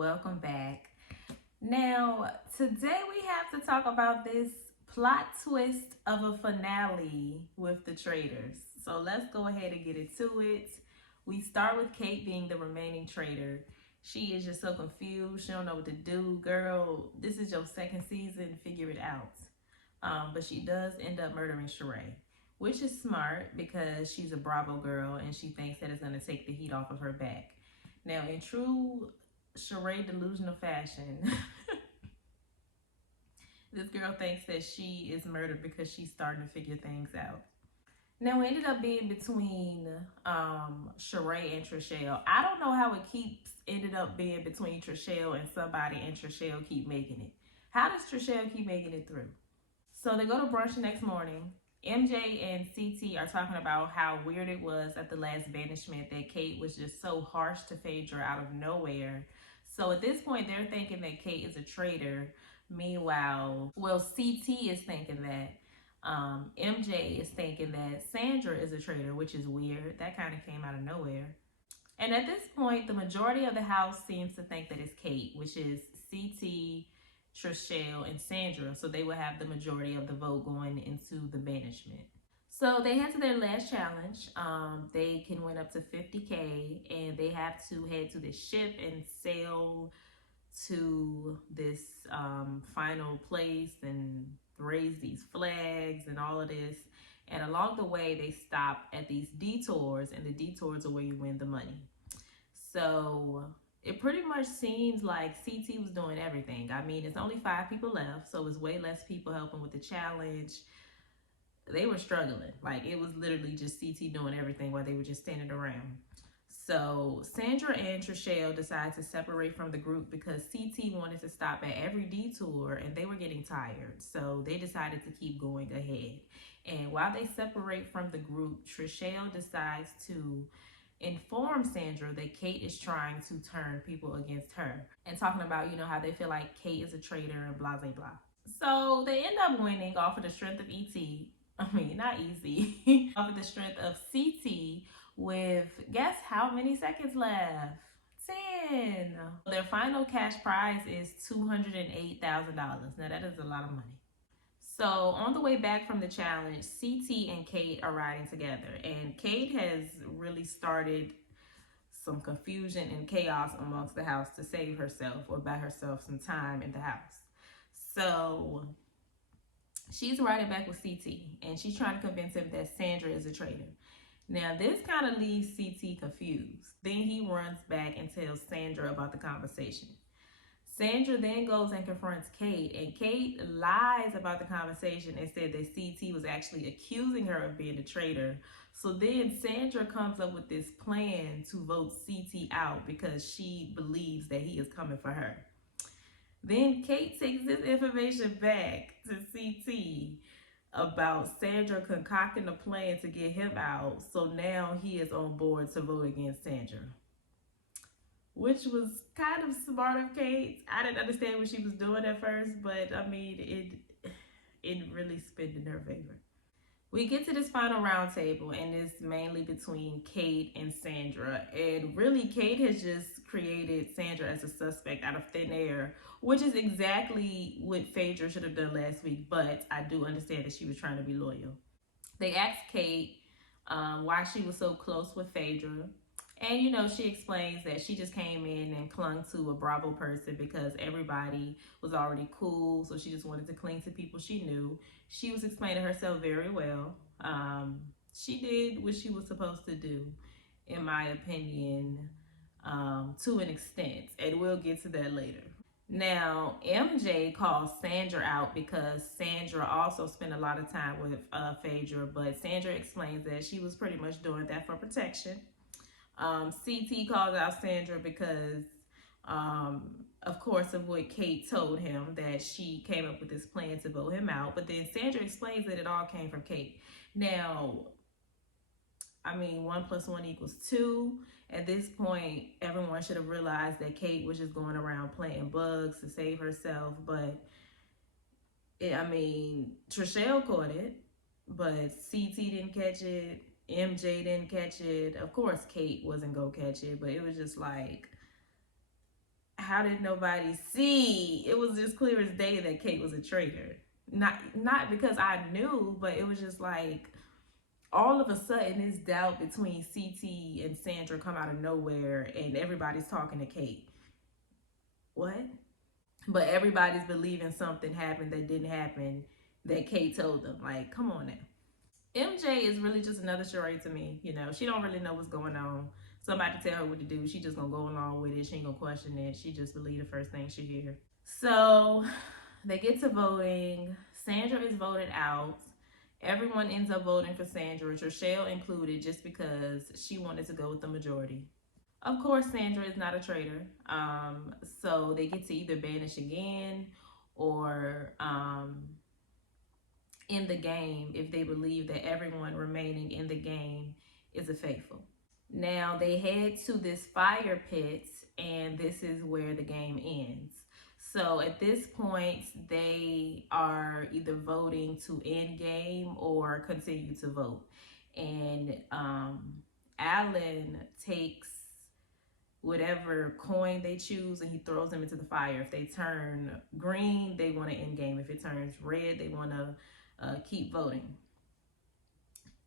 Welcome back. Now, today we have to talk about this plot twist of a finale with the traitors. So let's go ahead and get into it. We start with Kate being the remaining traitor. She is just so confused. She don't know what to do. Girl, this is your second season. Figure it out. But she does end up murdering Sheree, which is smart because she's a Bravo girl and she thinks that it's going to take the heat off of her back. Now, in true Sheree delusional fashion, this girl thinks that she is murdered because she's starting to figure things out. Now, it ended up being between Sheree and Trishelle. I don't know how it keeps ended up being between Trishelle and somebody, and Trishelle keep making it. How does Trishelle keep making it through? So they go to brunch the next morning. MJ and CT are talking about how weird it was at the last banishment that Kate was just so harsh to Phaedra out of nowhere. So at this point, they're thinking that Kate is a traitor. Meanwhile, CT is thinking that. MJ is thinking that Sandra is a traitor, which is weird. That kind of came out of nowhere. And at this point, the majority of the house seems to think that it's Kate, which is CT, Trishelle, and Sandra. So they will have the majority of the vote going into the banishment. So they head to their last challenge. They can win up to 50K, and they have to head to this ship and sail to this final place and raise these flags and all of this. And along the way, they stop at these detours, and the detours are where you win the money. So it pretty much seems like CT was doing everything. I mean, it's only 5 people left, so it's way less people helping with the challenge. They were struggling. Like, it was literally just CT doing everything while they were just standing around. So Sandra and Trishelle decided to separate from the group because CT wanted to stop at every detour and they were getting tired. So they decided to keep going ahead. And while they separate from the group, Trishelle decides to inform Sandra that Kate is trying to turn people against her and talking about, how they feel like Kate is a traitor and blah, blah, blah. So they end up winning off of the strength of not easy, off of the strength of CT with, guess how many seconds left? 10. Their final cash prize is $208,000. Now that is a lot of money. So on the way back from the challenge, CT and Kate are riding together, and Kate has really started some confusion and chaos amongst the house to save herself or buy herself some time in the house. So she's riding back with CT, and she's trying to convince him that Sandra is a traitor. Now, this kind of leaves CT confused. Then he runs back and tells Sandra about the conversation. Sandra then goes and confronts Kate, and Kate lies about the conversation and said that CT was actually accusing her of being a traitor. So then Sandra comes up with this plan to vote CT out because she believes that he is coming for her. Then Kate takes this information back to CT about Sandra concocting a plan to get him out. So now he is on board to vote against Sandra, which was kind of smart of Kate. I didn't understand what she was doing at first, but I mean, it really spin in her favor. We get to this final round table, and it's mainly between Kate and Sandra. And really, Kate has just created Sandra as a suspect out of thin air, which is exactly what Phaedra should have done last week. But I do understand that she was trying to be loyal. They asked Kate why she was so close with Phaedra. And, she explains that she just came in and clung to a Bravo person because everybody was already cool. So she just wanted to cling to people she knew. She was explaining herself very well. She did what she was supposed to do, in my opinion, to an extent. And we'll get to that later. Now, MJ calls Sandra out because Sandra also spent a lot of time with Phaedra. But Sandra explains that she was pretty much doing that for protection. CT calls out Sandra because, of course, of what Kate told him, that she came up with this plan to vote him out. But then Sandra explains that it all came from Kate. Now, 1 + 1 = 2. At this point, everyone should have realized that Kate was just going around planting bugs to save herself. But, Trishelle caught it, but CT didn't catch it. MJ didn't catch it. Of course, Kate wasn't gonna catch it, but it was just like, how did nobody see? It was just clear as day that Kate was a traitor. Not because I knew, but it was just like all of a sudden this doubt between CT and Sandra come out of nowhere and everybody's talking to Kate. What? But everybody's believing something happened that didn't happen that Kate told them. Like, come on now. MJ is really just another charade to me. You know, she don't really know what's going on. Somebody tell her what to do. She just gonna go along with it. She ain't gonna question it. She just believe the first thing she hear. So they get to voting. Sandra is voted out. Everyone ends up voting for Sandra, Trishelle included, just because she wanted to go with the majority. Of course, Sandra is not a traitor. So they get to either banish again or in the game if they believe that everyone remaining in the game is a faithful. Now they head to this fire pit, and this is where the game ends. So at this point, they are either voting to end game or continue to vote. And Alan takes whatever coin they choose and he throws them into the fire. If they turn green, they want to end game. If it turns red, they want to keep voting.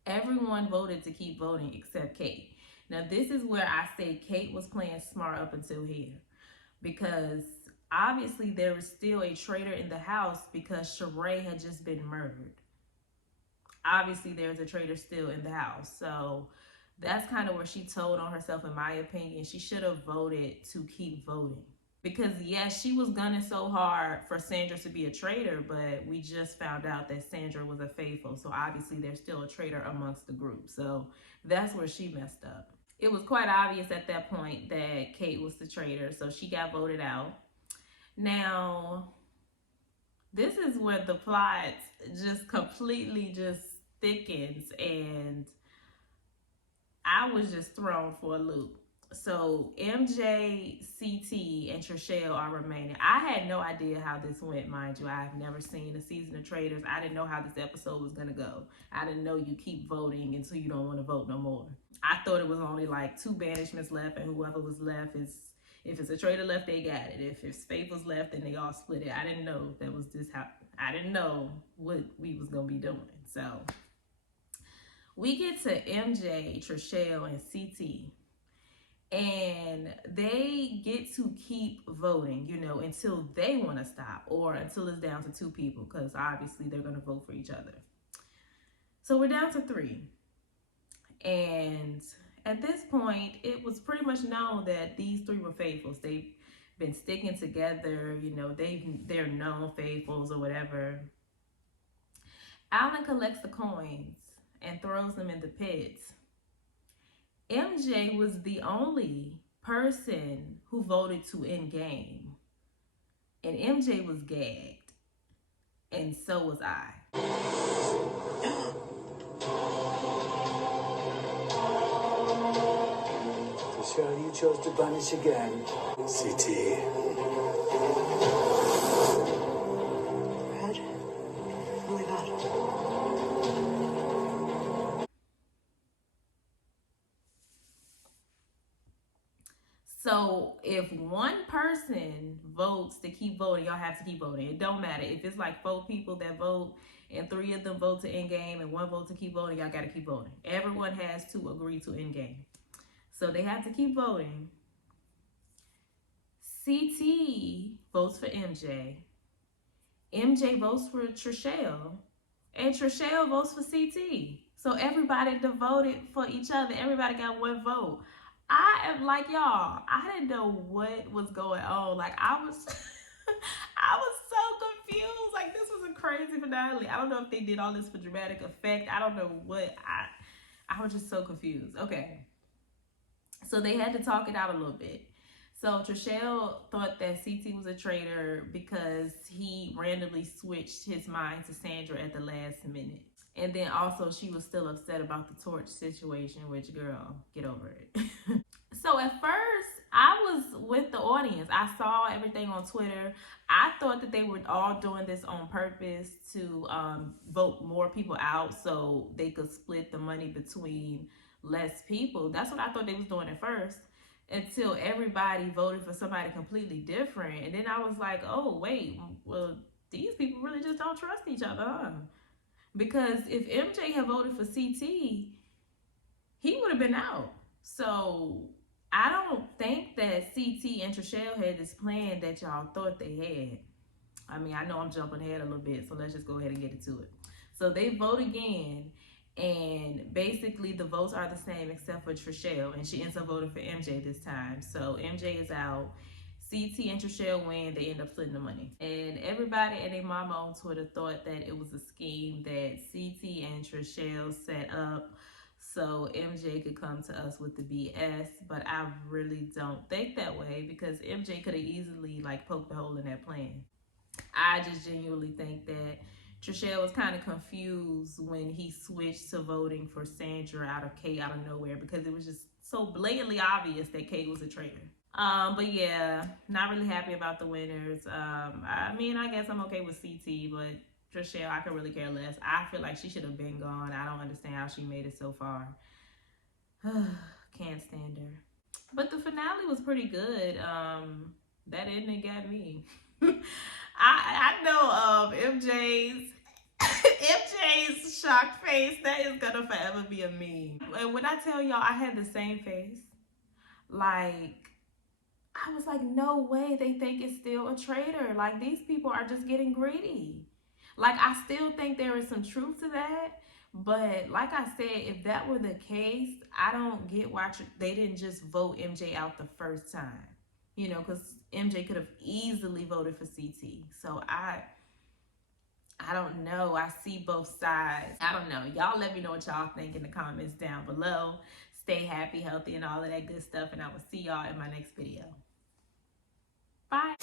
Everyone voted to keep voting except Kate. Now this is where I say Kate was playing smart up until here, because obviously there was still a traitor in the house because Sheree had just been murdered. Obviously there's a traitor still in the house. So that's kind of where she told on herself, in my opinion. She should have voted to keep voting. Because yes, she was gunning so hard for Sandra to be a traitor, but we just found out that Sandra was a faithful. So obviously there's still a traitor amongst the group. So that's where she messed up. It was quite obvious at that point that Kate was the traitor, so she got voted out. Now, this is where the plot just completely just thickens, and I was just thrown for a loop. So MJ, CT, and Trishelle are remaining. I had no idea how this went, mind you. I've never seen a season of Traitors. I didn't know how this episode was going to go. I didn't know you keep voting until you don't want to vote no more. I thought it was only like 2 banishments left, and whoever was left is, if it's a traitor left, they got it. If it's faithfuls left, then they all split it. I didn't know that was this how. I didn't know what we was going to be doing. So we get to MJ, Trishelle, and CT. And they get to keep voting, you know, until they want to stop, or until it's down to 2 people, because obviously they're going to vote for each other. So we're down to 3. And at this point, it was pretty much known that these 3 were faithfuls. They've been sticking together, you know, they're known faithfuls or whatever. Alan collects the coins and throws them in the pit. MJ was the only person who voted to end game. And MJ was gagged. And so was I. So you chose to banish again, CT. Red? Oh my god. So if one person votes to keep voting, y'all have to keep voting. It don't matter. If it's like 4 people that vote and 3 of them vote to end game and 1 vote to keep voting, y'all got to keep voting. Everyone has to agree to end game. So they have to keep voting. CT votes for MJ. MJ votes for Trishelle. And Trishelle votes for CT. So everybody voted for each other. Everybody got 1 vote. I am like, y'all, I didn't know what was going on. Like, I was I was so confused. Like, this was a crazy finale. I don't know if they did all this for dramatic effect. I don't know what. I was just so confused. Okay. So they had to talk it out a little bit. So Trishelle thought that CT was a traitor because he randomly switched his mind to Sandra at the last minute. And then also she was still upset about the torch situation, which, girl, get over it. So at first, I was with the audience. I saw everything on Twitter. I thought that they were all doing this on purpose to vote more people out so they could split the money between less people. That's what I thought they was doing at first. until everybody voted for somebody completely different. And then I was like, oh, wait, well, these people really just don't trust each other, huh? Because if MJ had voted for CT, he would have been out. So I don't think that CT and Trishelle had this plan that y'all thought they had. I mean, I know I'm jumping ahead a little bit, so let's just go ahead and get into it. So they vote again, and basically the votes are the same except for Trishelle, and she ends up voting for MJ this time. So MJ is out. CT and Trishelle win. They end up splitting the money. And everybody and their mama on Twitter thought that it was a scheme that CT and Trishelle set up so MJ could come to us with the BS. But I really don't think that way, because MJ could have easily like poked a hole in that plan. I just genuinely think that Trishelle was kind of confused when he switched to voting for Sandra out of Kate out of nowhere, because it was just so blatantly obvious that Kate was a traitor. But yeah, not really happy about the winners. I mean, I guess I'm okay with CT, but Trishelle, I could really care less. I feel like she should have been gone. I don't understand how she made it so far. Can't stand her. But the finale was pretty good. That ending got me. I know MJ's shocked face, that is gonna forever be a meme. And when I tell y'all I had the same face, like, I was like, no way they think it's still a traitor. Like, these people are just getting greedy. Like, I still think there is some truth to that. But like I said, if that were the case, I don't get why they didn't just vote MJ out the first time. You know, because MJ could have easily voted for CT. So I don't know. I see both sides. I don't know. Y'all let me know what y'all think in the comments down below. Stay happy, healthy, and all of that good stuff. And I will see y'all in my next video. Bye.